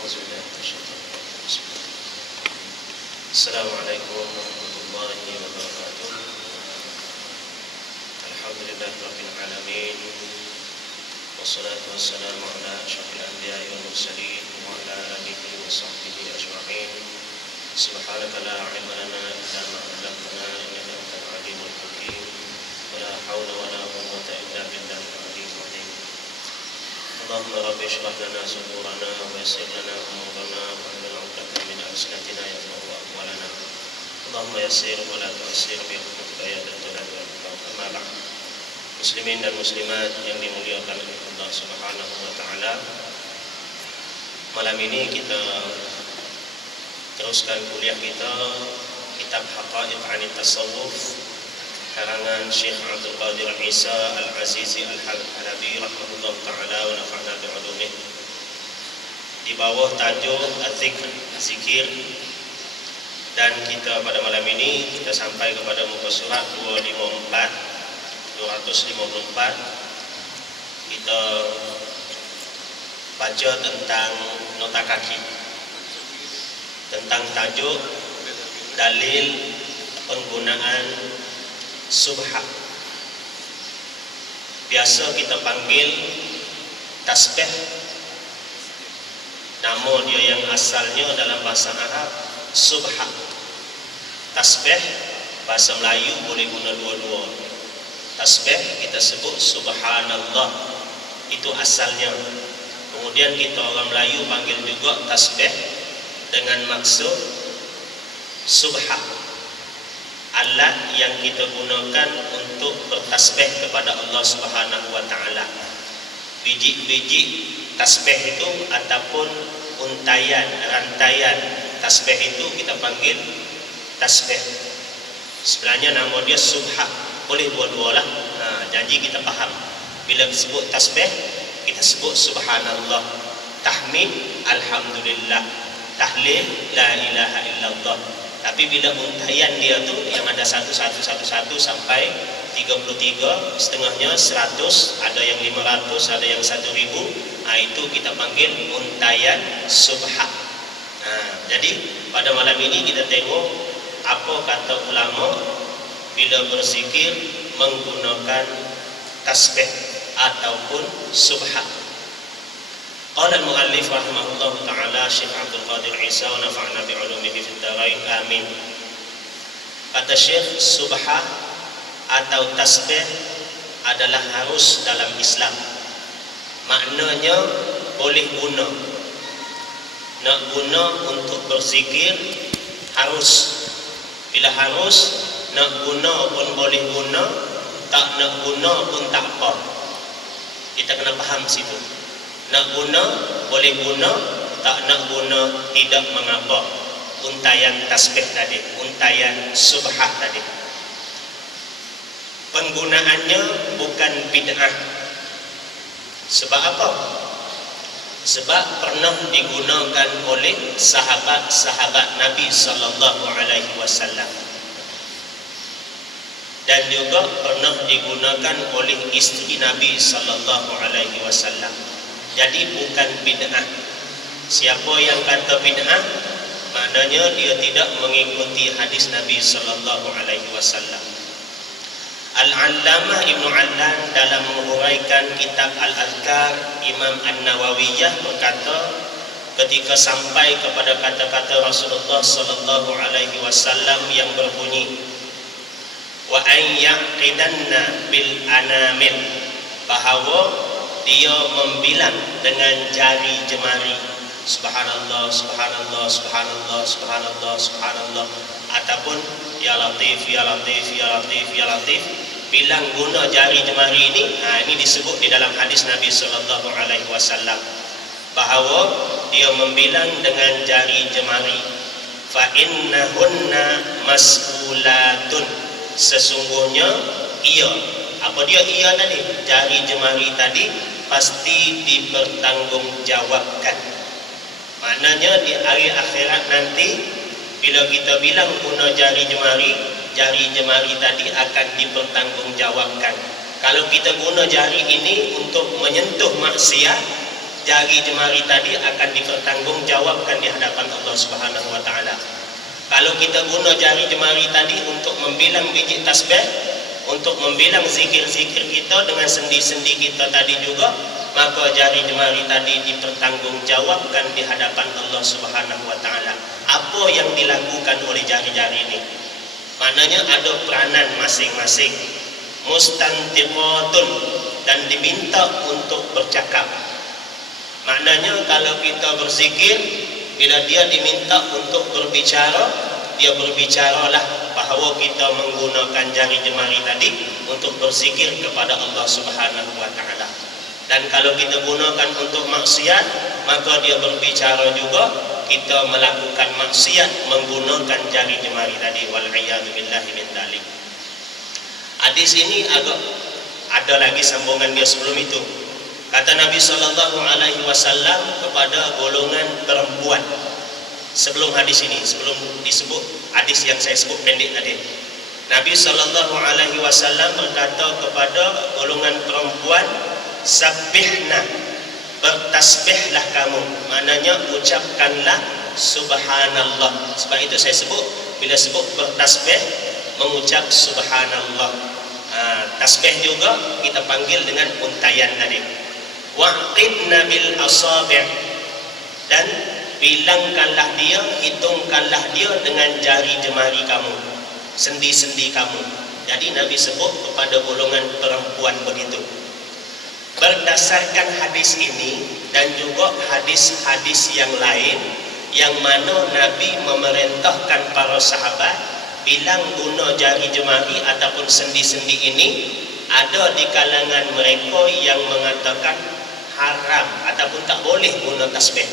Assalamualaikum warahmatullahi wabarakatuh. Alhamdulillahirabbil alamin. Wassalatu wassalamu ala asyrafil anbiya'i wal mursalin wa ala alihi wa sahbihi ajma'in. Subhanaka la 'ilma lana illa ma 'allamtana innaka antal 'alimul hakim. Wa la haula wa la quwwata illa billahil 'aliyyil 'azim. Allahumma rabbi shrah lana sudurana wa yassir lana umurana wahlul 'uqdatam min alsinatina yafqahu aqwalana. Allahumma yassir wa la tu'assir bi rahmatika ya dzal jalali wal ikram. Amma ba'd. Muslimin dan muslimat yang dimuliakan oleh Allah Subhanahu wa taala. Malam ini kita teruskan kuliah kita kitab Haqa'iq 'anit Tasawuf karangan Syekh Abdul Qadir Isa Al-Azizi Al-Halabi rahimahullah taala wa nafa'na bi 'ulumih, di bawah tajuk Az-Zikr, zikir. Dan kita pada malam ini kita sampai kepada muka surat 254. Kita baca tentang nota kaki, tentang tajuk dalil penggunaan subhah. Biasa kita panggil tasbih, nama dia yang asalnya dalam bahasa Arab subhah. Tasbih bahasa Melayu boleh guna dua-dua. Tasbih kita sebut subhanallah, itu asalnya. Kemudian kita orang Melayu panggil juga tasbih dengan maksud subhah, alat yang kita gunakan untuk bertasbih kepada Allah Subhanahu wa taala. Biji-biji tasbih itu ataupun untaian, rantaian tasbih itu kita panggil tasbih. Sebenarnya nama dia subhah. Boleh dua-dua lah. Janji kita faham. Bila sebut tasbih, kita sebut subhanallah, tahmid alhamdulillah, tahlil la ilaha illallah. Tapi bila untaian dia tu yang ada 1 sampai 33, setengahnya 100, ada yang 500, ada yang 1000, itu kita panggil untaian subhah. Jadi pada malam ini kita tengok apa kata ulama bila berzikir menggunakan tasbih ataupun subhah. Qala al-muallif rahimahullah taala Syekh Abdul Qadir Isa wa nafa'na bi 'ulumihi fid dharain amin. Kata Syekh, subhah atau tasbih adalah harus dalam Islam. Maknanya boleh guna. Nak guna untuk berzikir harus. Bila harus, nak guna pun boleh guna, tak nak guna pun tak apa. Kita kena faham situ. Nak guna boleh guna, tak nak guna tidak mengapa. Untaian tasbih tadi, untaian subhah tadi. Penggunaannya bukan bid'ah. Sebab apa? Sebab pernah digunakan oleh sahabat-sahabat Nabi sallallahu alaihi wasallam. Dan juga pernah digunakan oleh isteri Nabi sallallahu alaihi wasallam. Jadi bukan bid'ah. Siapa yang kata bid'ah, maknanya dia tidak mengikuti hadis Nabi sallallahu alaihi wasallam. Al-Allamah Ibnu Allan dalam menguraikan kitab Al-Azkar, Imam An-Nawawiyah berkata ketika sampai kepada kata-kata Rasulullah sallallahu alaihi wasallam yang berbunyi wa an yaqidanna bil anamil, bahawa dia membilang dengan jari jemari subhanallah subhanallah subhanallah subhanallah subhanallah, ataupun ya latif ya latif ya latif ya latif, bilang guna jari jemari ini. Ini disebut di dalam hadis Nabi sallallahu alaihi wasallam bahawa dia membilang dengan jari jemari. Fa innahunna mas'ulatun, sesungguhnya ia, apa dia ia tadi, jari jemari tadi pasti dipertanggungjawabkan. Maknanya di hari akhirat nanti bila kita bilang guna jari jemari tadi akan dipertanggungjawabkan. Kalau kita guna jari ini untuk menyentuh maksiat, jari jemari tadi akan dipertanggungjawabkan di hadapan Allah Subhanahu wa taala. Kalau kita guna jari jemari tadi untuk membilang biji tasbih, untuk membilang zikir-zikir kita dengan sendi-sendi kita tadi juga, maka jari jemari tadi dipertanggungjawabkan di hadapan Allah Subhanahu wa taala. Apa yang dilakukan oleh jari-jari ini? Maknanya ada peranan masing-masing. Mustantiqatun, dan diminta untuk bercakap. Maknanya kalau kita berzikir, bila dia diminta untuk berbicara, dia berbicaralah bahawa kita menggunakan jari jemari tadi untuk berzikir kepada Allah Subhanahu wa taala. Dan kalau kita gunakan untuk maksiat, maka dia berbicara juga kita melakukan maksiat menggunakan jari jemari tadi. Wal a'yadu billahi min dzalik. Hadis ini agak ada lagi sambungan dia sebelum itu. Kata Nabi sallallahu alaihi wasallam kepada golongan perempuan. Sebelum hadis ini, sebelum disebut hadis yang saya sebut pendek tadi, Nabi sallallahu alaihi wasallam berkata kepada golongan perempuan, sabbihna, bertasbihlah kamu. Maknanya ucapkanlah subhanallah. Sebab itu saya sebut, bila sebut bertasbih, mengucap subhanallah. Tasbih juga kita panggil dengan untayan tadi. Waqidna bil asabi', dan bilangkanlah dia, hitungkanlah dia dengan jari jemari kamu, sendi-sendi kamu. Jadi Nabi sebut kepada golongan perempuan begitu. Berdasarkan hadis ini dan juga hadis-hadis yang lain, yang mana Nabi memerintahkan para sahabat bilang guna jari jemari ataupun sendi-sendi ini, ada di kalangan mereka yang mengatakan haram ataupun tak boleh guna tasbih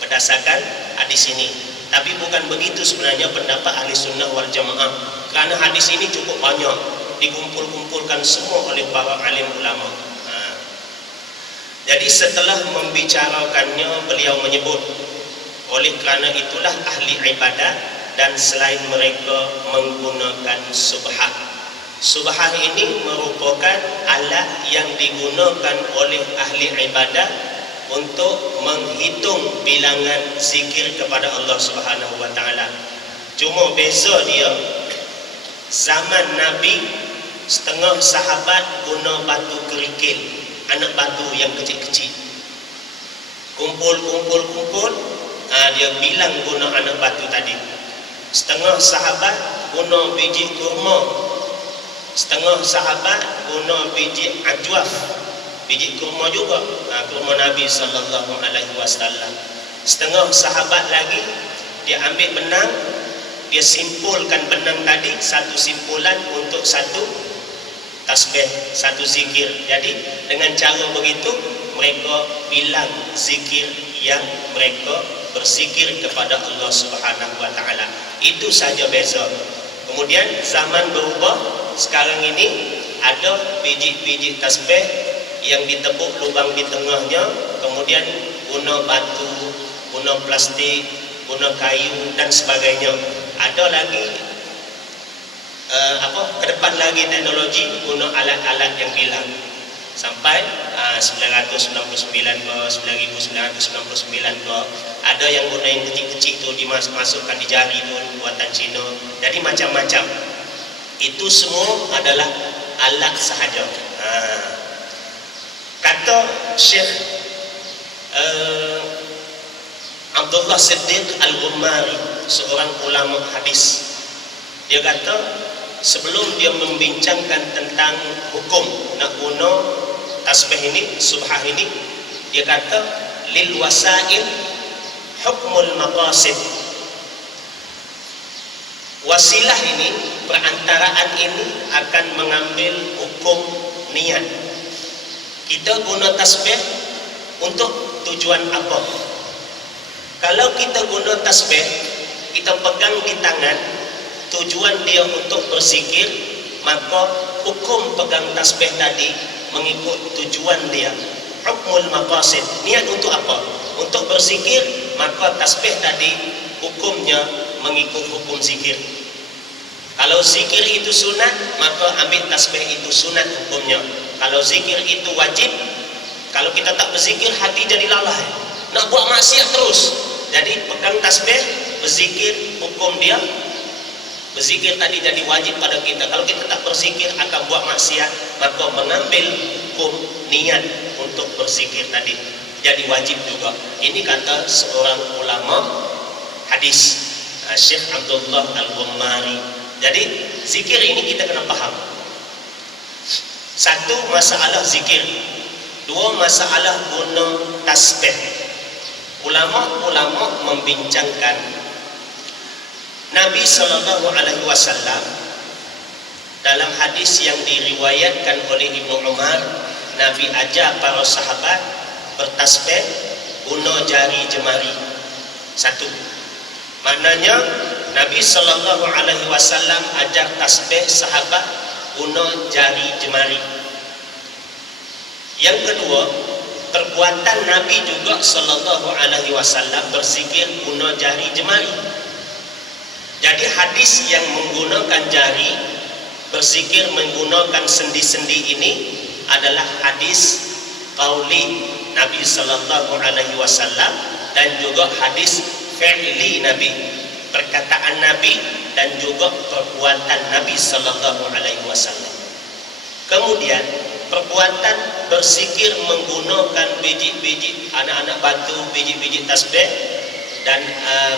berdasarkan hadis ini. Tapi bukan begitu sebenarnya pendapat ahli sunnah wal jamaah, kerana hadis ini cukup banyak, dikumpul-kumpulkan semua oleh para alim ulama. Jadi setelah membicarakannya, beliau menyebut, oleh kerana itulah ahli ibadat dan selain mereka menggunakan subhah. Subhah ini merupakan alat yang digunakan oleh ahli ibadah untuk menghitung bilangan zikir kepada Allah Subhanahu wa taala. Cuma beza dia, zaman Nabi setengah sahabat guna batu kerikil, anak batu yang kecil-kecil. Kumpul, dia bilang guna anak batu tadi. Setengah sahabat guna biji kurma, setengah sahabat guna biji ajwaf, biji kurma juga, kurma Nabi sallallahu alaihi wasallam. Setengah sahabat lagi dia ambil benang, dia simpulkan benang tadi, satu simpulan untuk satu tasbih, satu zikir. Jadi dengan cara begitu mereka bilang zikir yang mereka berzikir kepada Allah Subhanahu wa taala. Itu saja beza. Kemudian zaman berubah, sekarang ini ada biji-biji tasbih yang ditepuk lubang di tengahnya, kemudian guna batu, guna plastik, guna kayu dan sebagainya. Ada lagi ke depan lagi teknologi guna alat-alat yang bilang. Sampai 999 ke 9999 ke, ada yang guna yang kecil-kecil tu dimasukkan di jari tu, buatan Cina. Jadi macam-macam. Itu semua adalah alat sahaja. Kata Syekh Abdullah Siddiq Al-Ummari, seorang ulama hadis, dia kata sebelum dia membincangkan tentang hukum nak guna tasbih ini, subhah ini, dia kata lil wasail hukmul maqasid. Wasilah ini, perantaraan ini akan mengambil hukum niat. Kita guna tasbih untuk tujuan apa? Kalau kita guna tasbih, kita pegang di tangan, tujuan dia untuk berzikir, maka hukum pegang tasbih tadi mengikut tujuan dia. Hukmul maqasid, niat untuk apa? Untuk berzikir, maka tasbih tadi hukumnya mengikut hukum zikir. Kalau zikir itu sunat, maka ambil tasbih itu sunat hukumnya. Kalau zikir itu wajib, Kalau kita tak berzikir, hati jadi lalai, nak buat maksiat terus. Jadi pegang tasbih, berzikir, hukum dia berzikir tadi jadi wajib pada kita. Kalau kita tak berzikir akan buat maksiat, maka mengambil hukum niat untuk berzikir tadi jadi wajib juga. Ini kata seorang ulama hadis, Syekh Abdullah Al-Ghummari. Jadi zikir ini kita kena faham. Satu, masalah zikir. Dua, masalah guna tasbih. Ulama-ulama membincangkan Nabi SAW dalam hadis yang diriwayatkan oleh Ibnu Umar, Nabi ajar para sahabat bertasbih guna jari jemari. Satu, maknanya Nabi SAW ajar tasbih sahabat guna jari jemari. Yang kedua, perbuatan Nabi juga SAW berzikir guna jari jemari. Jadi hadis yang menggunakan jari berzikir menggunakan sendi-sendi ini adalah hadis qauli Nabi SAW dan juga hadis fi'li Nabi, perkataan Nabi dan juga perbuatan Nabi SAW. Kemudian perbuatan berzikir menggunakan biji-biji anak-anak batu, biji-biji tasbih dan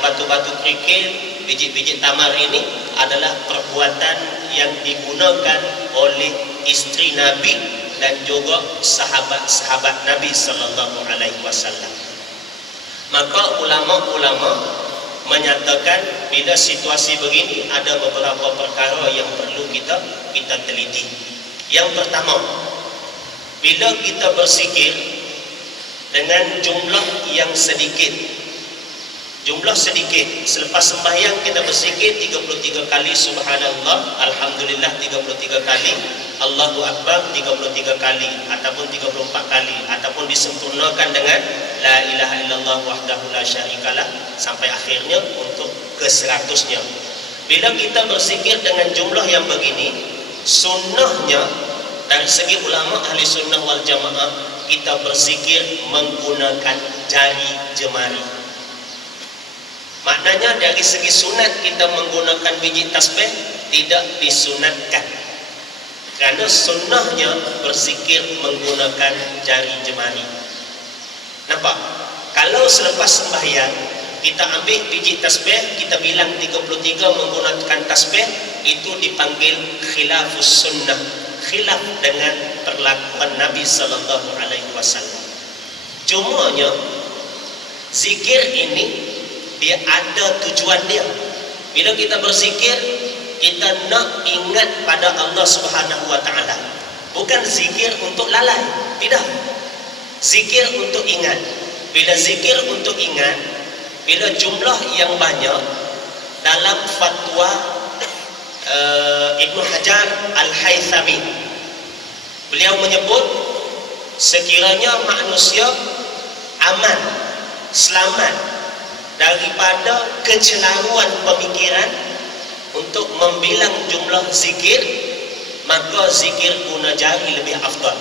batu-batu kerikil, biji-biji tamar ini adalah perbuatan yang digunakan oleh istri Nabi dan juga sahabat-sahabat Nabi SAW. Maka ulama-ulama menyatakan bila situasi begini ada beberapa perkara yang perlu kita teliti. Yang pertama, bila kita berzikir dengan jumlah yang sedikit, selepas sembahyang kita berzikir 33 kali subhanallah, alhamdulillah 33 kali, Allahu Akbar 33 kali ataupun 34 kali, ataupun disempurnakan dengan la ilaha illallah wahdahu la syarikalah sampai akhirnya untuk ke-100-nya. Bila kita berzikir dengan jumlah yang begini, sunnahnya dari segi ulama ahli sunnah wal jamaah, kita berzikir menggunakan jari jemari. Maknanya dari segi sunat kita menggunakan biji tasbih tidak disunatkan, kerana sunnahnya berzikir menggunakan jari jemari. Nampak? Kalau selepas sembahyang kita ambil biji tasbih, kita bilang 33 menggunakan tasbih, itu dipanggil khilafus sunnah, khilaf dengan perlakuan Nabi SAW. Cumanya zikir ini dia ada tujuan dia. Bila kita berzikir, kita nak ingat pada Allah Subhanahu wa taala. Bukan zikir untuk lalai, tidak. Zikir untuk ingat. Bila zikir untuk ingat, bila jumlah yang banyak, dalam fatwa Ibnu Hajar Al-Haythami, beliau menyebut sekiranya manusia aman, selamat daripada kecelaruan pemikiran untuk membilang jumlah zikir, maka zikir guna jari lebih afdal.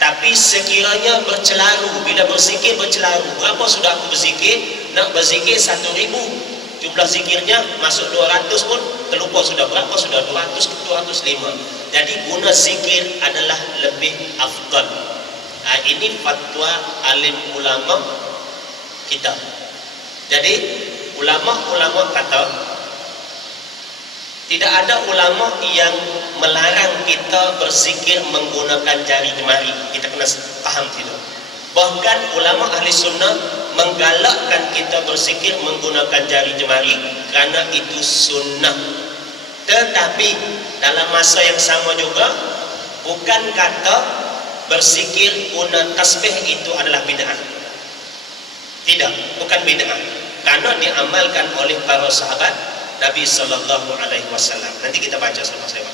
Tapi sekiranya bercelaru, bila berzikir bercelaru, berapa sudah aku berzikir, nak berzikir 1000, jumlah zikirnya masuk 200 pun terlupa sudah berapa, sudah 200 ke 205. Jadi guna zikir adalah lebih afdal. Ini fatwa alim ulama kita. Jadi ulama-ulama kata tidak ada ulama yang melarang kita berzikir menggunakan jari jemari. Kita kena paham tidak? Bahkan ulama ahli sunnah menggalakkan kita berzikir menggunakan jari jemari kerana itu sunnah. Tetapi dalam masa yang sama juga, bukan kata berzikir guna tasbih itu adalah bid'ah. Tidak, bukan bid'ah. Karena diamalkan oleh para sahabat Nabi SAW. Nanti kita baca sama-sama.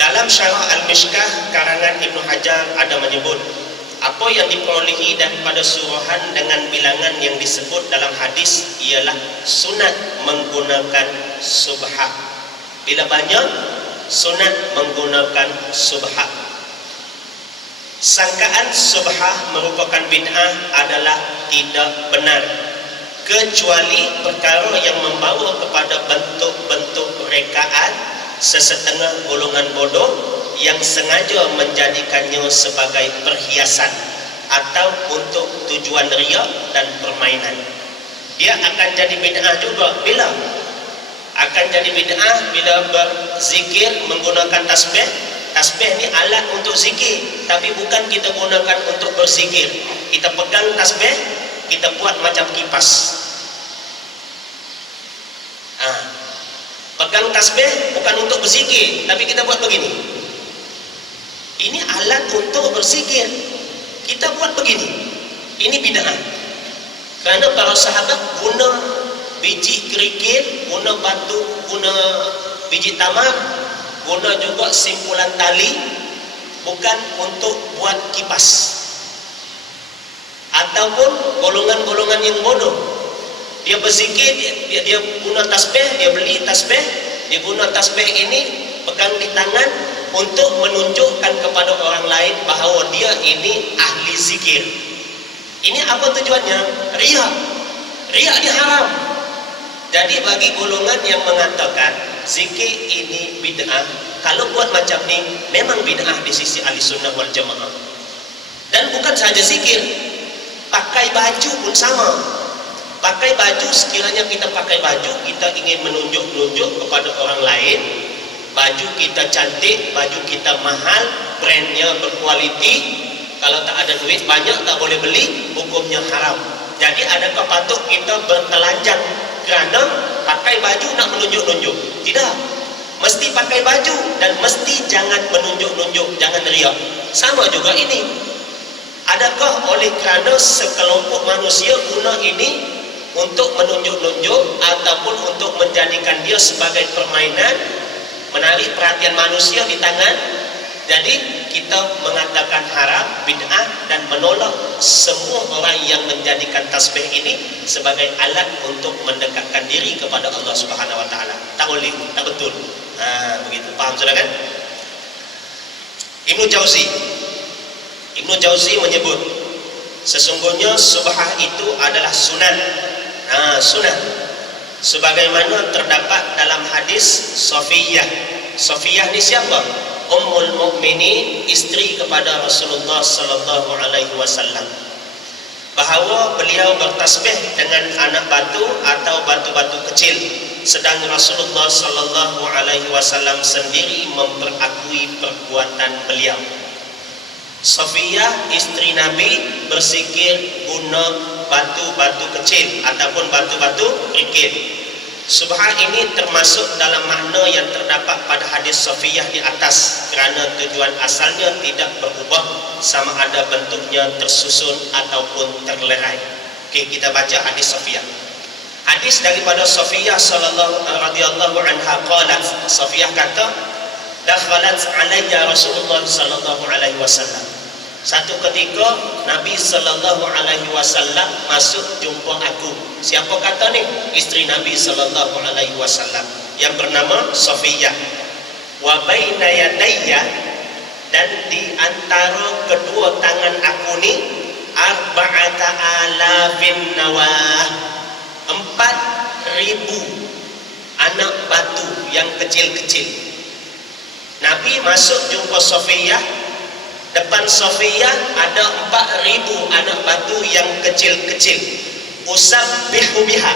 Dalam Syarah Al-Mishkah karangan Ibnu Hajar ada menyebut apa yang diperolehi daripada suruhan dengan bilangan yang disebut dalam hadis ialah sunat menggunakan subhah. Bila banyak, sunat menggunakan subhah. Sangkaan subhah merupakan bid'ah adalah tidak benar, kecuali perkara yang membawa kepada bentuk-bentuk rekaan sesetengah golongan bodoh yang sengaja menjadikannya sebagai perhiasan atau untuk tujuan riya dan permainan. Dia akan jadi bid'ah juga bila akan jadi bid'ah bila berzikir menggunakan tasbih. Tasbih ni alat untuk zikir, tapi bukan kita gunakan untuk berzikir. Kita pegang tasbih, kita buat macam kipas. Pegang tasbih bukan untuk berzikir, tapi kita buat begini. Ini alat untuk berzikir, kita buat begini. Ini bid'ah. Kerana para sahabat guna biji kerikil, guna batu, guna biji tamar, guna juga simpulan tali, bukan untuk buat kipas. Ataupun golongan-golongan yang bodoh, dia berzikir, dia guna tasbih, dia beli tasbih, dia guna tasbih ini pegang di tangan untuk menunjukkan kepada orang lain bahawa dia ini ahli zikir. Ini apa tujuannya? Riya. Riya ini haram. Jadi bagi golongan yang mengatakan zikir ini bid'ah, kalau buat macam ni memang bid'ah di sisi ahli sunnah wal jamaah. Dan bukan sahaja zikir, pakai baju pun sama. Pakai baju, sekiranya kita pakai baju, kita ingin menunjuk-nunjuk kepada orang lain, baju kita cantik, baju kita mahal, brandnya berkualiti. Kalau tak ada duit banyak, tak boleh beli, hukumnya haram. Jadi adakah patut kita bertelanjang kerana pakai baju nak menunjuk-nunjuk? Tidak. Mesti pakai baju dan mesti jangan menunjuk-nunjuk, jangan riak. Sama juga ini. Adakah oleh kerana sekelompok manusia guna ini untuk menunjuk-nunjuk ataupun untuk menjadikan dia sebagai permainan, menarik perhatian manusia di tangan, jadi kita mengatakan haram, bid'ah, dan menolak semua orang yang menjadikan tasbih ini sebagai alat untuk mendekatkan diri kepada Allah Subhanahu Wa Taala. Tak boleh, tak betul. Begitu, faham sudah kan? Ibnu Jauzi menyebut sesungguhnya subhah itu adalah sunat. Sunat sebagaimana terdapat dalam hadis Safiyah. Safiyah ni siapa? Ummul Mukminin, isteri kepada Rasulullah sallallahu alaihi wasallam, bahawa beliau bertasbih dengan anak batu atau batu-batu kecil, sedang Rasulullah sallallahu alaihi wasallam sendiri memperakui perbuatan beliau. Safiyah isteri Nabi berzikir guna batu-batu kecil ataupun batu-batu kerikil. Subhah ini termasuk dalam makna yang terdapat pada hadis Safiyah di atas, kerana tujuan asalnya tidak berubah sama ada bentuknya tersusun ataupun terlerai. Okey, kita baca hadis Safiyah. Hadis daripada Safiyah radhiyallahu anha qalat, Safiyah kata, dakhalat alayya Rasulullah sallallahu alaihi wasallam. Satu ketika Nabi sallallahu alaihi wasallam masuk jumpa aku. Siapa kata ni? Isteri Nabi sallallahu alaihi wasallam yang bernama Safiyah. Wa baina yadayya, dan di antara kedua tangan aku ni arba'ata alafin nawah, 4,000 anak batu yang kecil-kecil. Nabi masuk jumpa Safiyah. Depan Safiyah ada 4,000 anak batu yang kecil-kecil. Usabbihu biha,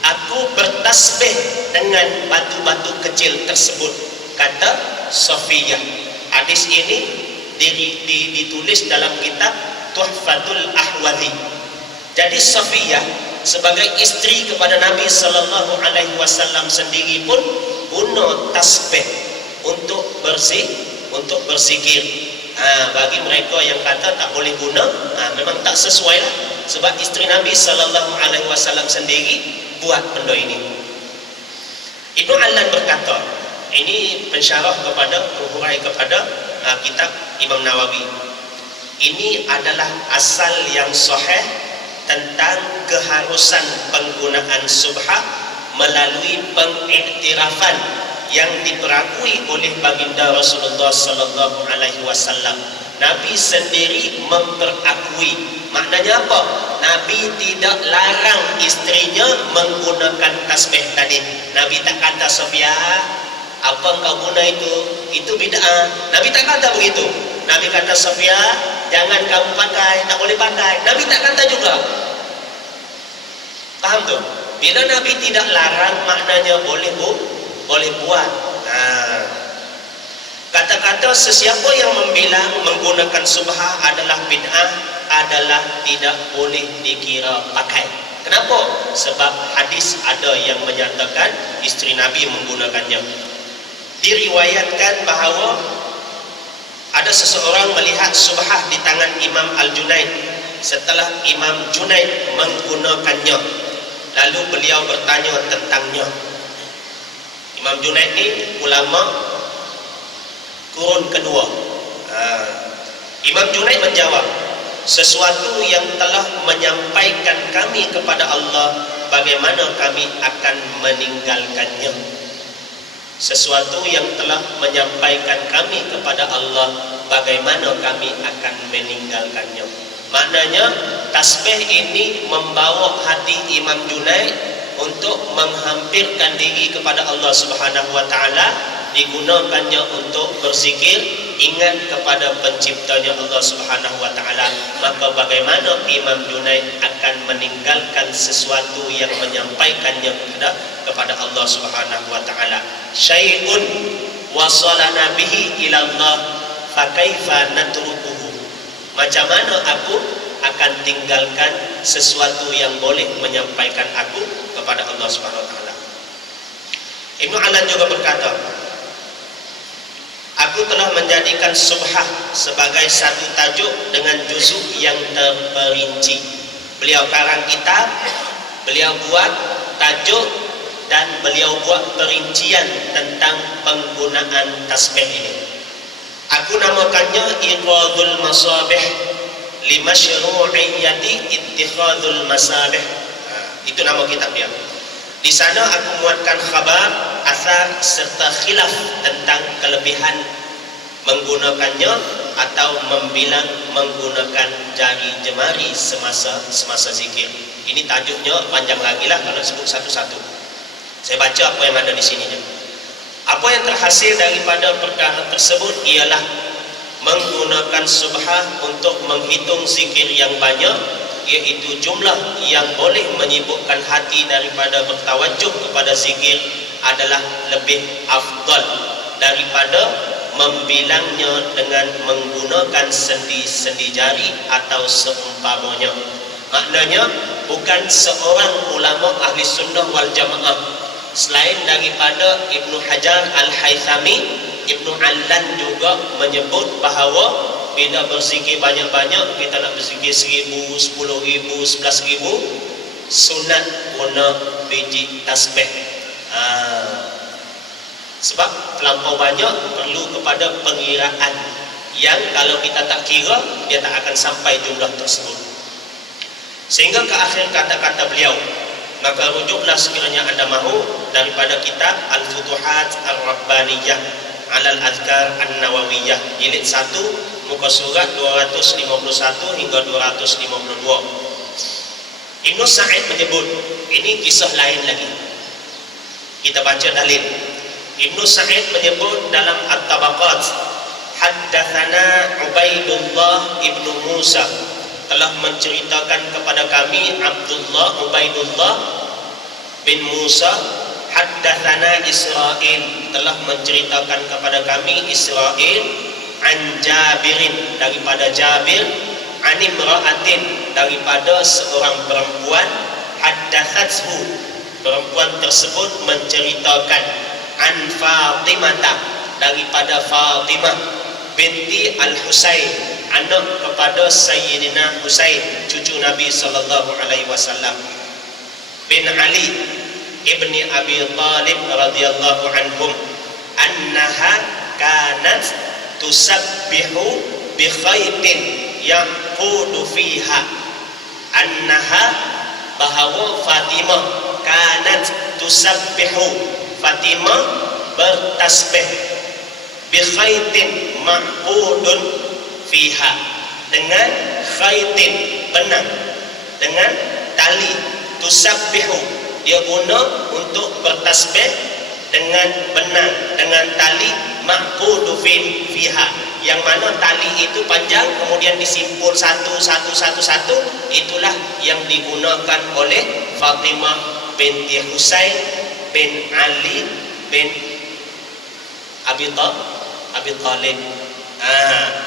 aku bertasbih dengan batu-batu kecil tersebut, kata Safiyah. Hadis ini ditulis dalam kitab Tuhfatul Ahwazi. Jadi Safiyah sebagai isteri kepada Nabi sallallahu alaihi wasallam sendiri pun guna tasbih untuk berzikir. Bagi mereka yang kata tak boleh guna, memang tak sesuai lah. Sebab isteri Nabi sallallahu alaihi wasallam sendiri buat benda ini. Ibnu Allan berkata, ini pensyarah kepada penghurai kepada kitab Imam Nawawi. Ini adalah asal yang sahih tentang keharusan penggunaan subhah melalui pengiktirafan yang diperakui oleh baginda Rasulullah sallallahu alaihi wasallam Nabi sendiri memperakui. Maknanya apa? Nabi tidak larang istrinya menggunakan tasbih tadi. Nabi tak kata, Sofia, apa engkau guna itu bid'ah. Nabi tak kata begitu. Nabi kata, Sofia, jangan kamu pakai, tak boleh pakai. Nabi tak kata juga. Paham tu? Bila Nabi tidak larang, maknanya boleh buat. Kata-kata sesiapa yang membilang menggunakan subhah adalah bid'ah adalah tidak boleh dikira pakai. Kenapa? Sebab hadis ada yang menyatakan isteri Nabi menggunakannya. Diriwayatkan bahawa ada seseorang melihat subhah di tangan Imam Al-Junaid setelah Imam Junaid menggunakannya. Lalu beliau bertanya tentangnya. Imam Junaid ni ulama kurun kedua. Imam Junaid menjawab, sesuatu yang telah menyampaikan kami kepada Allah, bagaimana kami akan meninggalkannya? Sesuatu yang telah menyampaikan kami kepada Allah, bagaimana kami akan meninggalkannya? Maknanya tasbih ini membawa hati Imam Junaid untuk menghampirkan diri kepada Allah Subhanahu wa taala, digunakannya untuk berzikir, ingat kepada penciptanya Allah Subhanahu wa taala. Maka bagaimana Imam Junaid akan meninggalkan sesuatu yang menyampaikannya kepada Allah Subhanahu wa taala? Syai'un wasalana bihi ila Allah fa kaifa natrukuhu. Macam mana aku akan tinggalkan sesuatu yang boleh menyampaikan aku kepada Allah Subhanahu wa taala? Ibnu Alan juga berkata, aku telah menjadikan subhah sebagai satu tajuk dengan juzuk yang terperinci. Beliau karang kitab, beliau buat tajuk dan beliau buat perincian tentang penggunaan tasbih ini. Aku namakannya Iqadul Masabih li masyru'iyyati ittikhadul masabih. Itu nama kitab dia. Di sana aku muatkan khabar, asar serta khilaf tentang kelebihan menggunakannya atau membilang menggunakan jari jemari semasa zikir. Ini tajuknya panjang lagi lah kalau sebut satu-satu. Saya baca apa yang ada di sini. Apa yang terhasil daripada perkara tersebut ialah menggunakan subhah untuk menghitung zikir yang banyak, iaitu jumlah yang boleh menyibukkan hati daripada bertawajuh kepada zikir adalah lebih afdal daripada membilangnya dengan menggunakan sendi-sendi jari atau seumpamanya. Maknanya bukan seorang ulama ahli sunnah wal jamaah selain daripada Ibnu Hajar Al-Haythami, Ibnu Allan juga menyebut bahawa bila berzikir banyak-banyak, kita nak berzikir 1000, 10,000, 11,000, sunat guna biji tasbih. Sebab terlampau banyak perlu kepada pengiraan yang kalau kita tak kira, dia tak akan sampai jumlah tersebut. Sehingga ke akhir kata-kata beliau, maka rujuklah sekiranya anda mahu daripada kitab Al-Futuhat Ar-Rabbaniyah Alal Azkar An-Nawawiyah jilid 1 muka surat 251 hingga 252. Ibnu Sa'id menyebut, ini kisah lain lagi. Kita baca dalil. Ibnu Sa'id menyebut dalam At-Tabaqat, haddatsana Ubaidullah ibnu Musa, telah menceritakan kepada kami Ubaidullah bin Musa. Haddatsana Israil, telah menceritakan kepada kami Israil, an Jabirin, daripada Jabir, an imra'atin, daripada seorang perempuan, haddatsatshu, perempuan tersebut menceritakan, an Fatimata, daripada Fatimah binti Al-Husain, anak kepada Sayyidina Husain, cucu Nabi sallallahu alaihi wasallam, bin Ali ibni Abi Talib radhiyallahu anhum, annaha kanat tusabbihu bi khaytin yaqudu fiha, annaha, bahawa Fatimah, kanat tusabbihu, Fatimah bertasbih, bi khaytin maqudun, fiha, dengan khaitin, benang, dengan tali, tusabbihu, dia guna untuk bertasbih dengan benang, dengan tali, ma'qudu fiha, yang mana tali itu panjang kemudian disimpul satu, itulah yang digunakan oleh Fatimah binti Husain bin Ali bin Abi Thalib.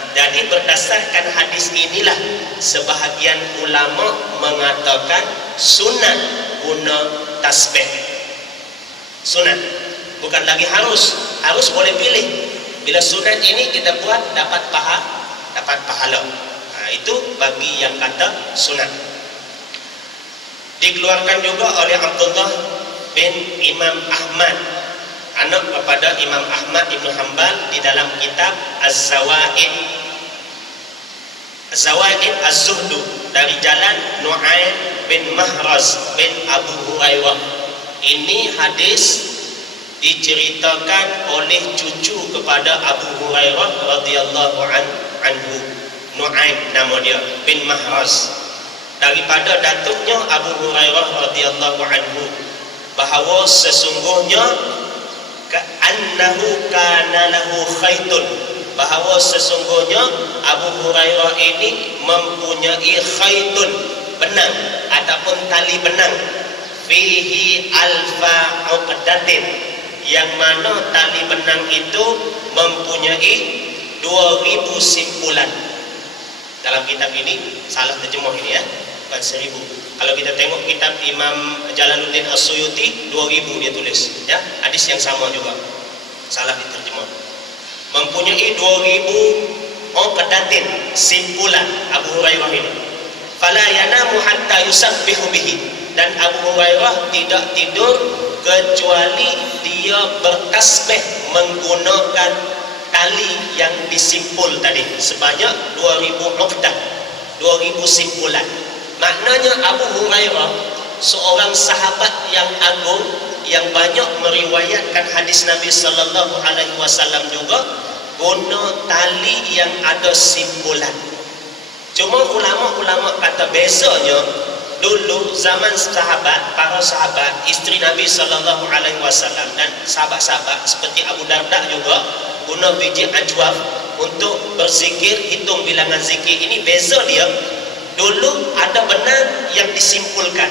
Jadi berdasarkan hadis inilah sebahagian ulama mengatakan sunat guna tasbih. Sunat, bukan lagi harus boleh pilih. Bila sunat ini kita buat dapat pahala. Itu bagi yang kata sunat. Dikeluarkan juga oleh Abdullah bin Imam Ahmad, anak kepada Imam Ahmad Ibn Hanbal, di dalam kitab Az-Zawaid Az-Zuhdu, dari jalan Nu'aim bin Mahraz bin Abu Hurairah. Ini hadis diceritakan oleh cucu kepada Abu Hurairah radhiyallahu anhu, Nu'aim nama dia bin Mahraz, daripada datuknya Abu Hurairah radhiyallahu anhu, bahawa sesungguhnya ka'annahu kana lahu khaitun, bahawa sesungguhnya Abu Hurairah ini mempunyai khaitun, benang ataupun tali benang, fihi alfa uqdatin, yang mana tali benang itu mempunyai 2000 simpulan. Dalam kitab ini salah terjemah ini ya, bukan 1000. Kalau kita tengok kitab Imam Jalaluddin As-Suyuti 2000 dia tulis ya, hadis yang sama juga salah diterjemah. Mempunyai 2000 uqdatin, simpulan Abu Hurairah ini. Fala yanamu hatta yusabbihu bihi, dan Abu Hurairah tidak tidur kecuali dia bertasbih menggunakan tali yang disimpul tadi sebanyak 2000 uqdah, 2000 simpulan. Maknanya Abu Hurairah seorang sahabat yang agung yang banyak meriwayatkan hadis Nabi sallallahu alaihi wasallam juga guna tali yang ada simpulan. Cuma ulama-ulama kata bezanya, dulu zaman sahabat, para sahabat, isteri Nabi sallallahu alaihi wasallam dan sahabat-sahabat seperti Abu Darda juga guna biji ajwaf untuk berzikir, hitung bilangan zikir. Ini beza dia. Dulu ada benang yang disimpulkan,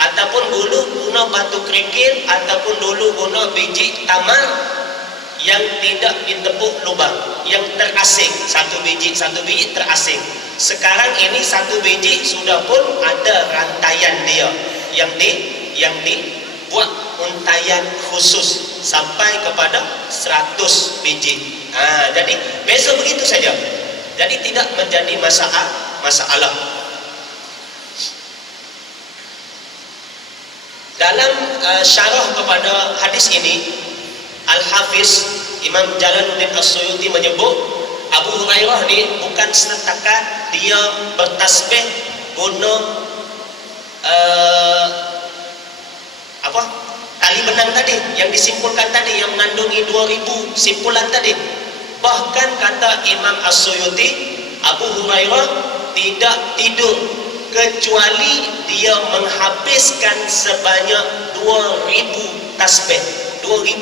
ataupun dulu guna batu kerikil, ataupun dulu guna biji tamar yang tidak ditepuk lubang, yang terasing, satu biji terasing. Sekarang ini satu biji sudah pun ada rantaian dia yang dibuat untaian khusus sampai kepada 100 biji. Jadi besok begitu saja. Jadi tidak menjadi masalah. Dalam syarah kepada hadis ini, Al-Hafiz Imam Jalaluddin As-Suyuti menyebut Abu Hurairah ni bukan setakat dia bertasbih guna tali benang tadi yang disimpulkan tadi, yang mengandungi 2000 simpulan tadi. Bahkan kata Imam As-Suyuti, Abu Hurairah tidak tidur kecuali dia menghabiskan sebanyak 2000 tasbih, 2000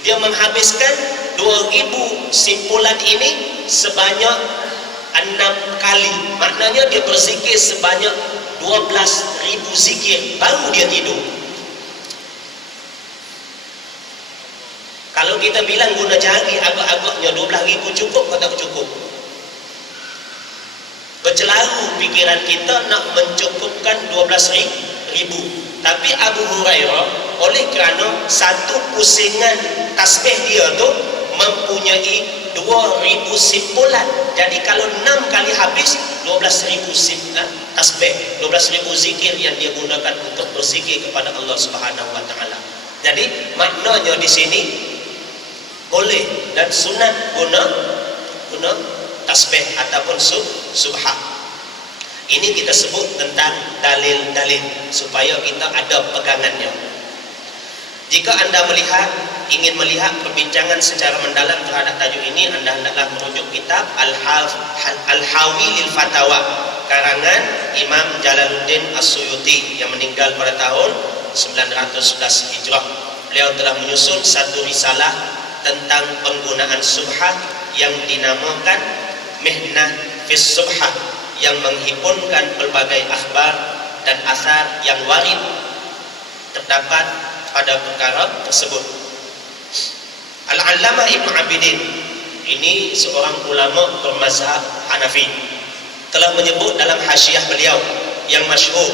dia menghabiskan 2000 simpulan ini sebanyak 6 kali. Maknanya dia berzikir sebanyak 12.000 zikir baru dia tidur. Kalau kita bilang guna jari agak-agaknya 12.000 cukup atau tak cukup? Bercelaru pikiran kita nak mencukupkan 12.000. Tapi Abu Hurairah oleh kerana satu pusingan tasbih dia tu mempunyai 2.000 simpulan. Jadi kalau 6 kali habis 12.000 tasbih, 12.000 zikir yang dia gunakan untuk berzikir kepada Allah Subhanahu wa taala. Jadi maknanya di sini boleh dan sunat guna tasbih ataupun subhah. Ini kita sebut tentang dalil-dalil supaya kita ada pegangannya. Jika anda melihat ingin melihat perbincangan secara mendalam terhadap tajuk ini, Anda hendaklah merujuk kitab Al-Hawi lil Fatawa karangan Imam Jalaluddin As-Suyuti yang meninggal pada tahun 911 Hijrah. Beliau telah menyusun satu risalah tentang penggunaan subhat yang dinamakan Mihnah fis Subhat, yang menghimpunkan pelbagai akhbar dan asar yang warid terdapat pada perkara tersebut. Al-Allamah Ibnu Abidin, ini seorang ulama bermazhab Hanafi, telah menyebut dalam hasyiah beliau yang masyhur,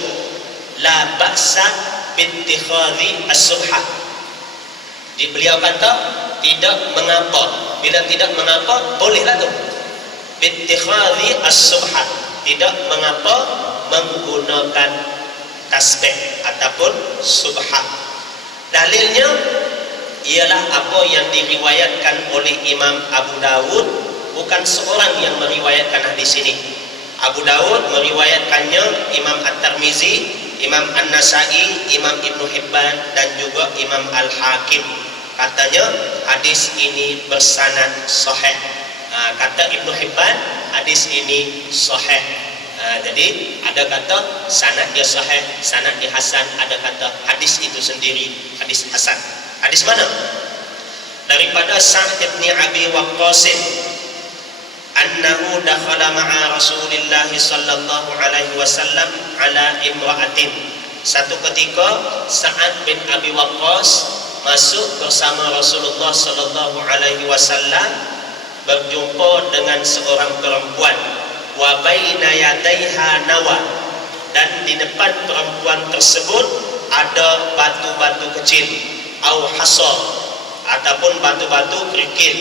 la ba'sa bittikhadhi as-subhat. Beliau kata tidak mengapa, bila tidak mengapa bolehlah tu bittikhadhi as-subhat, tidak mengapa menggunakan tasbih ataupun subhat. Dalilnya ialah apa yang diriwayatkan oleh Imam Abu Dawud, bukan seorang yang meriwayatkan hadis ini. Abu Dawud meriwayatkannya, Imam At-Tirmizi, Imam An-Nasai, Imam Ibnu Hibban dan juga Imam Al-Hakim. Katanya hadis ini bersanad sahih. Kata Ibnu Hibban, hadis ini sahih. Jadi ada kata sanad dia sahih, sanad dia hasan, ada kata hadis itu sendiri hadis hasan. Hadis mana? Daripada Sa'd bin Abi Waqqas, annahu dakhala ma'a Rasulillah sallallahu alaihi wasallam ala imra'atin. Satu ketika Sa'ad bin Abi Waqqas masuk bersama Rasulullah sallallahu alaihi wasallam berjumpa dengan seorang perempuan, wa baina yadaiha nawa, dan di depan perempuan tersebut ada batu-batu kecil, au hasa, ataupun batu-batu kerikil,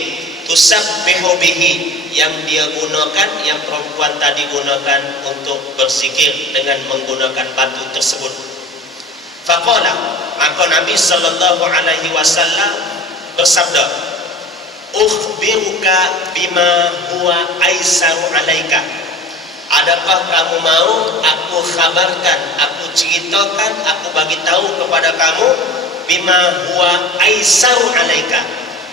tusabbihu bihi, yang dia gunakan, yang perempuan tadi gunakan untuk berzikir dengan menggunakan batu tersebut. Faqala, maka Nabi sallallahu alaihi wasallam bersabda, ukhbiruka bima huwa aisaru alaika. Adakah kamu mau aku khabarkan, aku ceritakan, aku bagi tahu kepada kamu bima huwa aisaru alaika,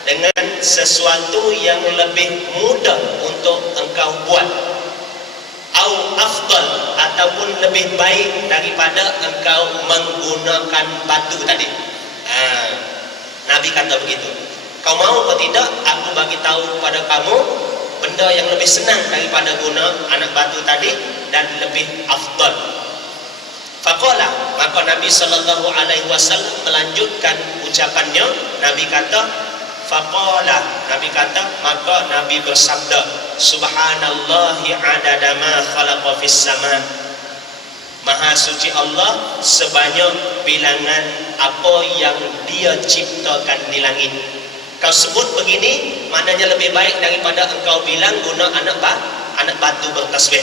dengan sesuatu yang lebih mudah untuk engkau buat, au afdal, ataupun lebih baik daripada engkau menggunakan batu tadi. Nabi kata begitu. Kau mau atau tidak aku bagi tahu kepada kamu benda yang lebih senang daripada guna anak batu tadi dan lebih afdal. Faqala, maka Nabi sallallahu alaihi wasallam melanjutkan ucapannya. Nabi kata, faqala, Nabi kata, maka Nabi bersabda, subhanallahi adada ma khalaqa fis sama. Maha suci Allah sebanyak bilangan apa yang dia ciptakan di langit. Kau sebut begini, maknanya lebih baik daripada engkau bilang guna anak batu bertasbih.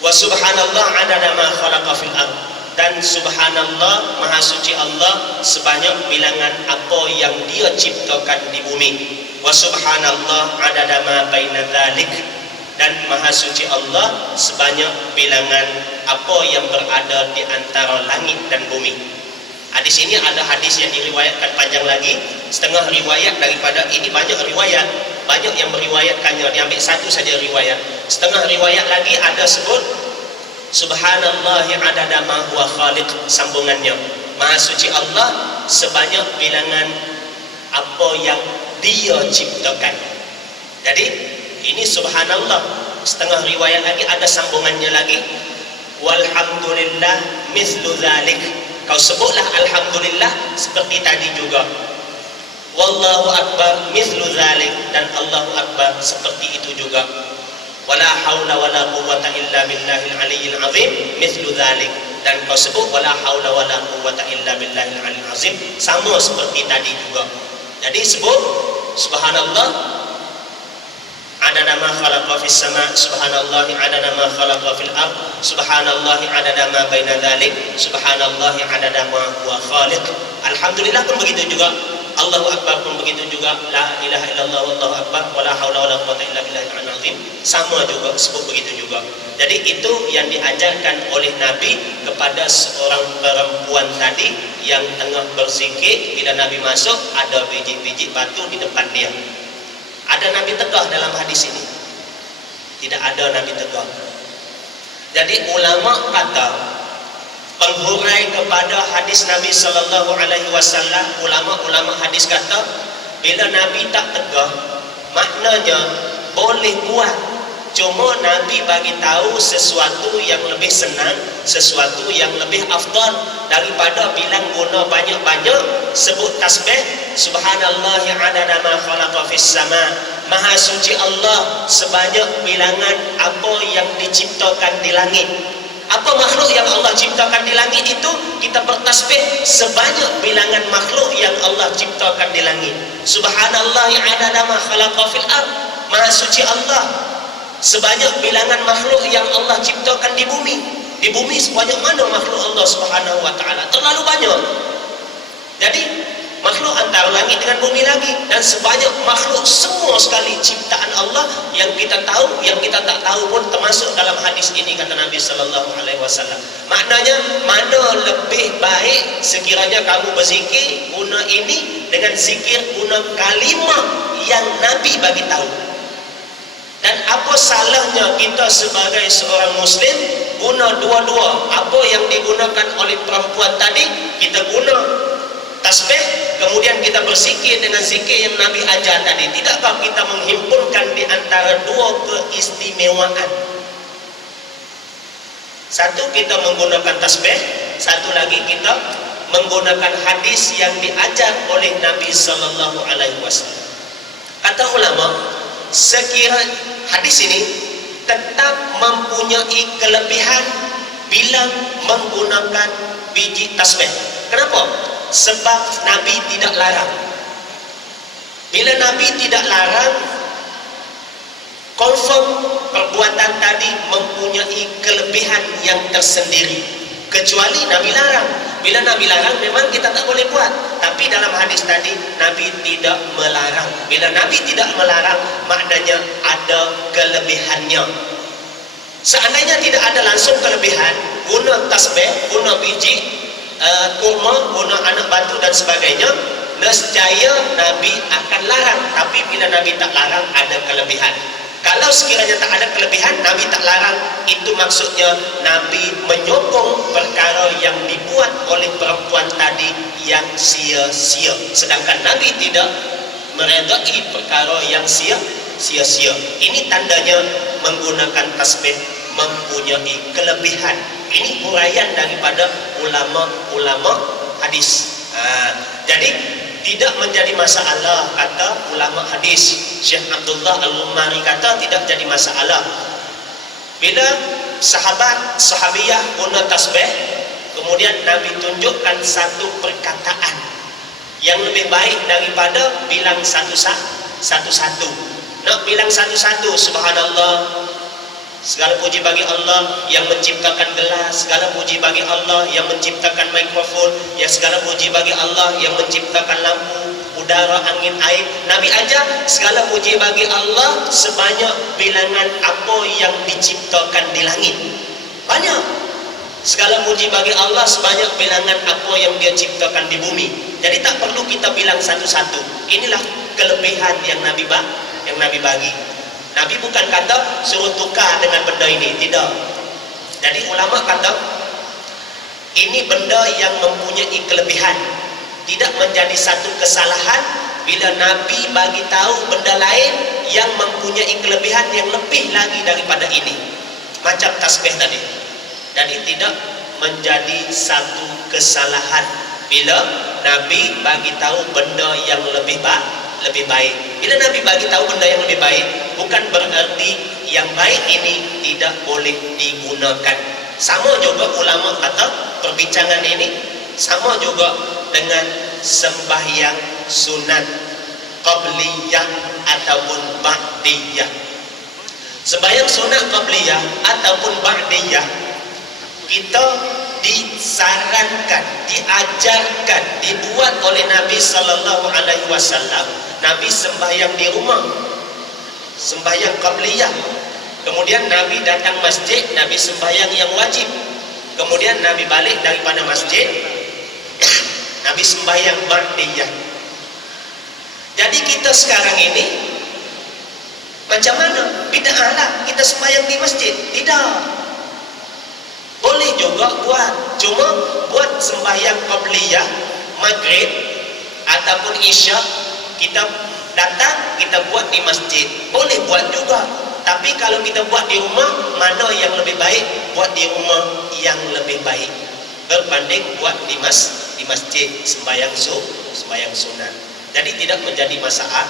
Wa subhanallah adada ma khalaqa fil ard, dan subhanallah maha suci Allah sebanyak bilangan apa yang dia ciptakan di bumi. Wa subhanallah adada ma baina dzalik, dan maha suci Allah sebanyak bilangan apa yang berada di antara langit dan bumi. Hadis ini ada hadis yang diriwayatkan panjang lagi, setengah riwayat daripada ini, banyak riwayat, banyak yang meriwayatkannya, diambil satu saja riwayat. Setengah riwayat lagi ada sebut subhanallahi adada ma huwa khaliq, sambungannya maha suci Allah sebanyak bilangan apa yang dia ciptakan. Jadi ini subhanallah. Setengah riwayat lagi ada sambungannya lagi, walhamdulillah mithlu dzalik, kau sebutlah alhamdulillah seperti tadi juga. Wallahu akbar mithlu dzalik, dan Allahu akbar seperti itu juga. Wala haula wala quwwata illa billahil aliyyil azim mithlu dzalik, dan kau sebut wala haula wala quwwata illa billahil aliyyil azim sama seperti tadi juga. Jadi sebut subhanallah adada ma khalaqa fis sama, subhanallahi adada ma khalaqa fil ard, subhanallahi adada ma baina dzalik, subhanallahi adada ma huwa khaliq. Alhamdulillah pun begitu juga. Allahu Akbar pun begitu juga, la ilaha illallah wallahu akbar wala haula wala quwwata illa billahil aliyyil azim, sama juga sebut begitu juga. Jadi itu yang diajarkan oleh Nabi kepada seorang perempuan tadi yang tengah berzikir. Bila Nabi masuk, ada biji-biji batu di depan dia. Ada Nabi tegah dalam hadis ini? Tidak ada Nabi tegah. Jadi ulama kata, penghurai kepada hadis Nabi sallallahu alaihi wasallam, ulama-ulama hadis kata, bila Nabi tak tegah, maknanya boleh buat, cuma Nabi bagi tahu sesuatu yang lebih senang, sesuatu yang lebih afdal daripada bilang guna banyak-banyak sebut tasbih subhanallahi adada ma khalaqa fis sama, maha suci Allah sebanyak bilangan apa yang diciptakan di langit. Apa makhluk yang Allah ciptakan di langit itu, kita bertasbih sebanyak bilangan makhluk yang Allah ciptakan di langit. Subhanallahi adada ma khalaqa fil ard, maha suci Allah sebanyak bilangan makhluk yang Allah ciptakan di bumi. Di bumi sebanyak mana makhluk Allah Subhanahu wa taala? Terlalu banyak. Jadi makhluk antara langit dengan bumi lagi, dan sebanyak makhluk semua sekali ciptaan Allah yang kita tahu, yang kita tak tahu pun termasuk dalam hadis ini, kata Nabi sallallahu alaihi wasallam. Maknanya mana lebih baik sekiranya kamu berzikir guna ini dengan zikir guna kalimah yang Nabi bagi tahu. Dan apa salahnya kita sebagai seorang muslim guna dua-dua? Apa yang digunakan oleh perempuan tadi, kita guna tasbih, kemudian kita berzikir dengan zikir yang Nabi ajar tadi. Tidakkah kita menghimpunkan di antara dua keistimewaan? Satu, kita menggunakan tasbih, satu lagi kita menggunakan hadis yang diajar oleh Nabi sallallahu alaihi wasallam. Kata ulama, sekira hadis ini tetap mempunyai kelebihan bila menggunakan biji tasbih. Kenapa? Sebab Nabi tidak larang. Bila Nabi tidak larang, confirm perbuatan tadi mempunyai kelebihan yang tersendiri. Kecuali Nabi larang. Bila Nabi larang, memang kita tak boleh buat. Tapi dalam hadis tadi, Nabi tidak melarang. Bila Nabi tidak melarang, maknanya ada kelebihannya. Seandainya tidak ada langsung kelebihan, guna tasbih, guna biji kurma, guna anak batu dan sebagainya, nescaya Nabi akan larang. Tapi bila Nabi tak larang, ada kelebihan. Kalau sekiranya tak ada kelebihan, Nabi tak larang, itu maksudnya Nabi menyokong perkara yang dibuat oleh perempuan tadi yang sia-sia. Sedangkan Nabi tidak meredai perkara yang sia-sia. Ini tandanya menggunakan tasbih mempunyai kelebihan. Ini huraian daripada ulama-ulama hadis. Jadi tidak menjadi masalah, kata ulama hadis. Syekh Abdullah Al-Umari kata tidak jadi masalah bila sahabiyah guna tasbih, kemudian Nabi tunjukkan satu perkataan yang lebih baik daripada bilang satu-satu. Nak bilang satu-satu, subhanallah, segala puji bagi Allah yang menciptakan gelas, segala puji bagi Allah yang menciptakan mikrofon, ya segala puji bagi Allah yang menciptakan lampu, udara, angin, air. Nabi ajar segala puji bagi Allah sebanyak bilangan apa yang diciptakan di langit. Banyak. Segala puji bagi Allah sebanyak bilangan apa yang dia ciptakan di bumi. Jadi tak perlu kita bilang satu-satu. Inilah kelebihan yang Nabi bagi. Nabi bukan kata suruh tukar dengan benda ini, tidak. Jadi ulama kata ini benda yang mempunyai kelebihan. Tidak menjadi satu kesalahan bila Nabi bagi tahu benda lain yang mempunyai kelebihan yang lebih lagi daripada ini. Macam tasbih tadi. Jadi tidak menjadi satu kesalahan bila Nabi bagi tahu benda yang lebih baik. Bila Nabi bagi tahu benda yang lebih baik, bukan berarti yang baik ini tidak boleh digunakan. Sama juga ulama kata perbincangan ini sama juga dengan sembahyang sunat qabliyah ataupun ba'diyah. Sembahyang sunat qabliyah ataupun ba'diyah kita disarankan, diajarkan, dibuat oleh Nabi sallallahu alaihi wasallam. Nabi sembahyang di rumah, sembahyang qabliyah. Kemudian Nabi datang masjid, Nabi sembahyang yang wajib. Kemudian Nabi balik daripada masjid, Nabi sembahyang ba'diyah. Jadi kita sekarang ini macam mana? Bid'ah lah kita sembahyang di masjid. Tidak. Boleh juga buat, cuma buat sembahyang qabliyah, maghrib ataupun isya, kita datang, kita buat di masjid. Boleh buat juga. Tapi kalau kita buat di rumah, mana yang lebih baik? Buat di rumah yang lebih baik berbanding buat di masjid sembahyang sunat. Jadi tidak menjadi masalah.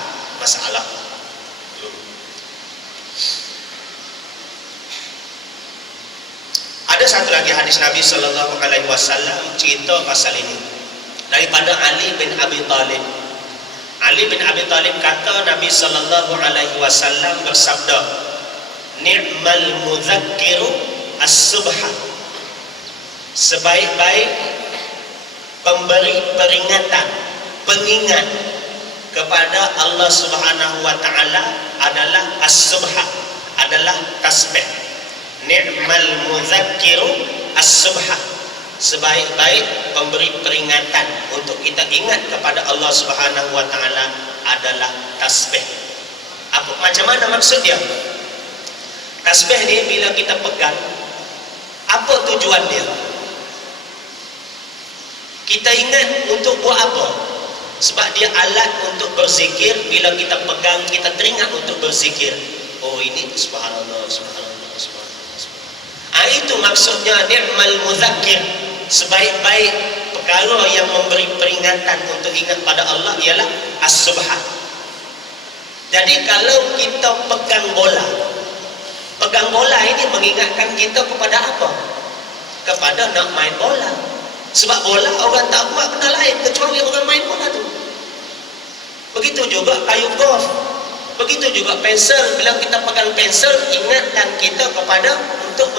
Ada satu lagi hadis Nabi sallallahu alaihi wasallam cerita pasal ini daripada Ali bin Abi Thalib. Ali bin Abi Thalib kata Nabi sallallahu alaihi wasallam bersabda, "Ni'mal mudzakiru as-subha." Sebaik-baik pemberi peringatan, pengingat kepada Allah Subhanahu wa taala adalah as-subha, adalah tasbih. Ni'mal mudzakiru as-subha. Sebaik-baik pemberi peringatan untuk kita ingat kepada Allah Subhanahu wa taala adalah tasbih. Apa macam mana maksud dia? Tasbih ni bila kita pegang, apa tujuan dia? Kita ingat untuk buat apa? Sebab dia alat untuk berzikir. Bila kita pegang, kita teringat untuk berzikir. Oh, ini subhanallah, subhanallah, subhanallah. Itu maksudnya ni'mal mudzakir. Sebaik-baik perkara yang memberi peringatan untuk ingat pada Allah ialah as-subha. Jadi kalau kita pegang bola ini mengingatkan kita kepada apa? Kepada nak main bola. Sebab bola orang tak buat benda lain kecuali orang main bola tu. Begitu juga kayu golf, begitu juga pensel. Bila kita pegang pensel, ingatkan kita kepada untuk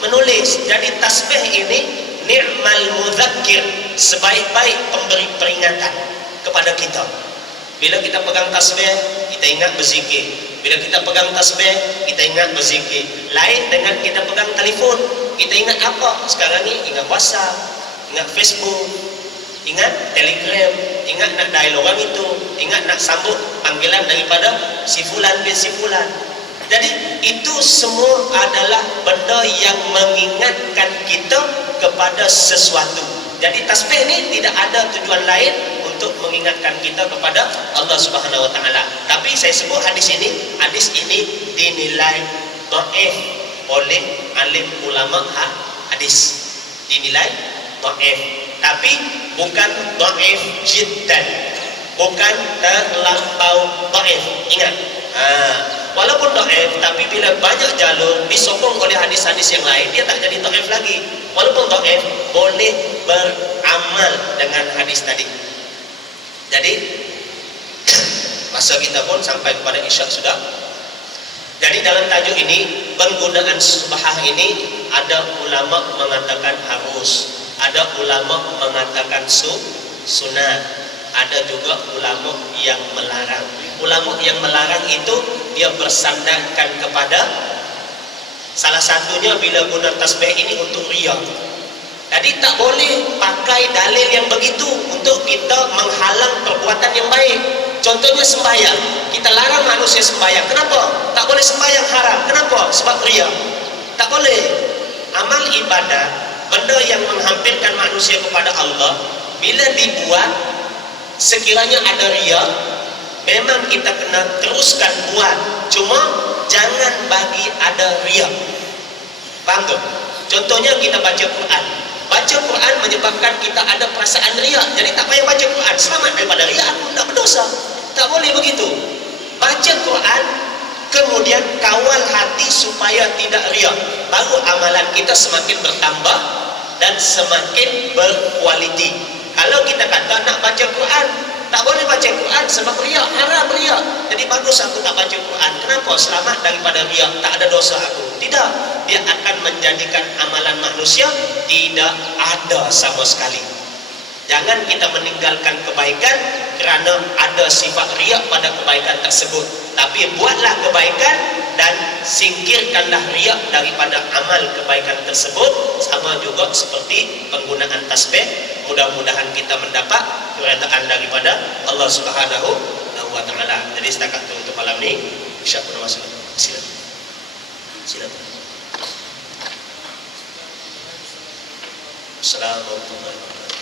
menulis. Jadi tasbih ini ni'mal mudzakir, sebaik-baik pemberi peringatan kepada kita. Bila kita pegang tasbih, kita ingat berzikir. Bila kita pegang tasbih, kita ingat berzikir. Lain dengan kita pegang telefon, kita ingat apa? Sekarang ni ingat WhatsApp, ingat Facebook, ingat Telegram, ingat nak dial orang itu, ingat nak sambut panggilan daripada si fulan bin si fulan. Jadi itu semua adalah benda yang mengingatkan kita kepada sesuatu. Jadi tasbih ni tidak ada tujuan lain untuk mengingatkan kita kepada Allah Subhanahu wa taala. Tapi saya sebut hadis ini dinilai dhaif oleh alim ulama hadis. Dinilai dhaif, tapi bukan dhaif jiddan, bukan terlampau dhaif. Ingat, walaupun dhaif, tapi bila banyak jalur disokong oleh hadis-hadis yang lain, dia tak jadi dhaif lagi. Walaupun dhaif, boleh beramal dengan hadis tadi. Jadi masa kita pun sampai kepada isyak sudah. Jadi dalam tajuk ini, penggunaan subhah ini ada ulama mengatakan harus, ada ulama mengatakan sunat, ada juga ulama yang melarang. Ulama yang melarang itu dia bersandarkan kepada salah satunya bila guna tasbih ini untuk riya. Jadi tak boleh pakai dalil yang begitu untuk kita menghalang perbuatan yang baik. Contohnya sembahyang, kita larang manusia sembahyang. Kenapa? Tak boleh sembahyang haram. Kenapa? Sebab riya. Tak boleh. Amal ibadah, benda yang menghampirkan manusia kepada Allah, bila dibuat sekiranya ada riya, memang kita kena teruskan buat. Cuma jangan bagi ada riya. Faham tu? Contohnya kita baca Quran. Baca Quran menyebabkan kita ada perasaan riya. Jadi tak payah baca Quran, selamat daripada riya, aku tak berdosa. Tak boleh begitu. Baca Quran, kemudian kawal hati supaya tidak riya. Baru amalan kita semakin bertambah dan semakin berkualiti. Kalau kita kata nak baca Quran, tak boleh baca Quran sebab riya, haram riya. Jadi bagus aku tak baca Quran. Kenapa? Selamat daripada riya, tak ada dosa aku. Tidak, dia akan menjadikan amalan manusia tidak ada sama sekali. Jangan kita meninggalkan kebaikan kerana ada sifat riak pada kebaikan tersebut, tapi buatlah kebaikan dan singkirkanlah riak daripada amal kebaikan tersebut. Sama juga seperti penggunaan tasbih. Mudah-mudahan kita mendapat keredaan daripada Allah Subhanahu wa taala. Jadi setakat itu untuk malam ni. Insya-Allah masuk. Silakan. Assalamualaikum warahmatullahi wabarakatuh.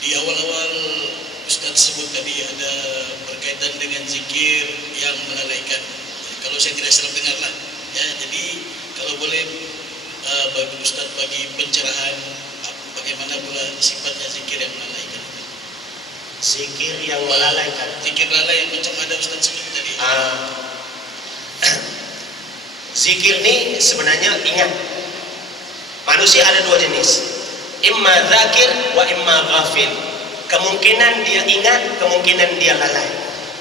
Di awal-awal Ustaz sebut tadi ada berkaitan dengan zikir yang melalaikan. Kalau saya tidak salah dengarlah, ya. Jadi kalau boleh bagi Ustaz bagi pencerahan bagaimana pula sifatnya zikir yang melalaikan. Zikir yang melalaikan. Zikir lalai yang macam ada Ustaz sebut tadi. Zikir ni sebenarnya ingat. Manusia ada dua jenis. Imma zakir wa imma ghafil. Kemungkinan dia ingat, kemungkinan dia lalai.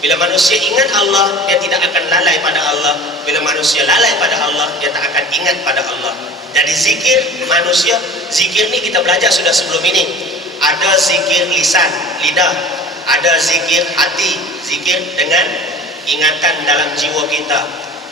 Bila manusia ingat Allah, dia tidak akan lalai pada Allah. Bila manusia lalai pada Allah, dia tak akan ingat pada Allah. Jadi zikir manusia, zikir ni kita belajar sudah sebelum ini. Ada zikir lisan, lidah. Ada zikir hati, zikir dengan ingatan dalam jiwa kita.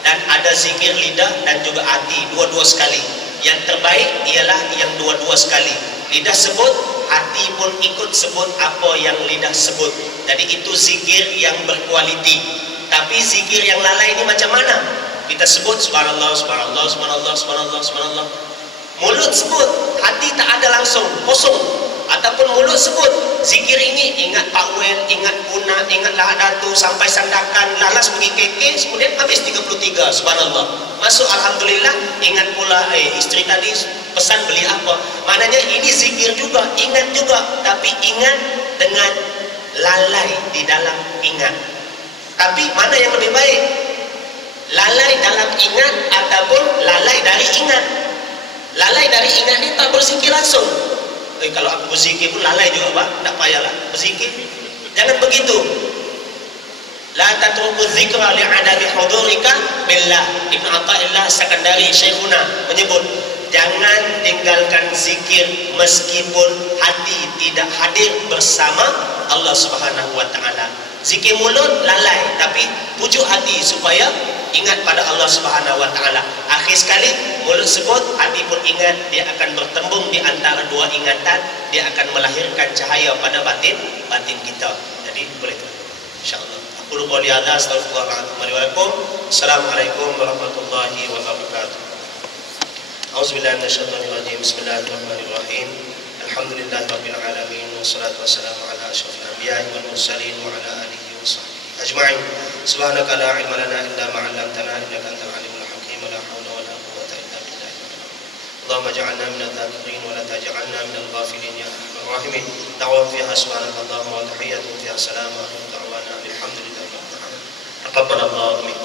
Dan ada zikir lidah dan juga hati, dua-dua sekali. Yang terbaik ialah yang dua-dua sekali. Lidah sebut, hati pun ikut sebut apa yang lidah sebut. Jadi itu zikir yang berkualiti. Tapi zikir yang lalai ini macam mana? Kita sebut subhanallah, subhanallah, subhanallah, subhanallah, subhanallah. Mulut sebut, hati tak ada langsung, kosong. Ataupun mulut sebut zikir ini, ingat Pak Wen, ingat Puna, ingat Lahadatu, sampai Sandakan, lalas pergi KK, kemudian habis 33, subhanallah. Masuk alhamdulillah, ingat pula isteri tadi pesan beli apa. Maknanya ini zikir juga, ingat juga, tapi ingat dengan lalai di dalam ingat. Tapi mana yang lebih baik? Lalai dalam ingat ataupun lalai dari ingat? Lalai dari ingat ni tak berzikir langsung. Kalau aku berzikir pun lalai juga, Pak. Tak payahlah berzikir. Jangan begitu. La tatruku dzikra li'adami hudurika billah. Ibnu Athaillah Sakandari Syekhuna menyebut, jangan tinggalkan zikir meskipun hati tidak hadir bersama Allah Subhanahu wa taala. Zikir mulut lalai, tapi pujuk hati supaya ingat pada Allah Subhanahu wa taala. Akhir sekali mulut sebut, hati pun ingat, dia akan bertembung di antara dua ingatan, dia akan melahirkan cahaya pada batin kita. Jadi boleh tu. Insyaallah. Aku lupa di atas. Assalamualaikum warahmatullahi wabarakatuh. Auzubillahi minasyaitonir rajim. Bismillahirrahmanirrahim. Alhamdulillahirabbil alamin wassalatu wassalamu ala asyrofil anbiya'i wal mursalin wa ala alihi washabbihi ajma'in. Subhanaka la ilma lana illa ma 'allamtana innaka antal alimul hakim. La haula wa la quwwata illa billah. Allahumma ij'alna minadh dhakirin wa la taj'alna minal ghafilin ya arhamar rahimin. Da'wa fiha subhanakallahumma wa tahiyyatuhum fiha salamun wa da'wana alhamdulillahi rabbil alamin. Taqabbalallahu minna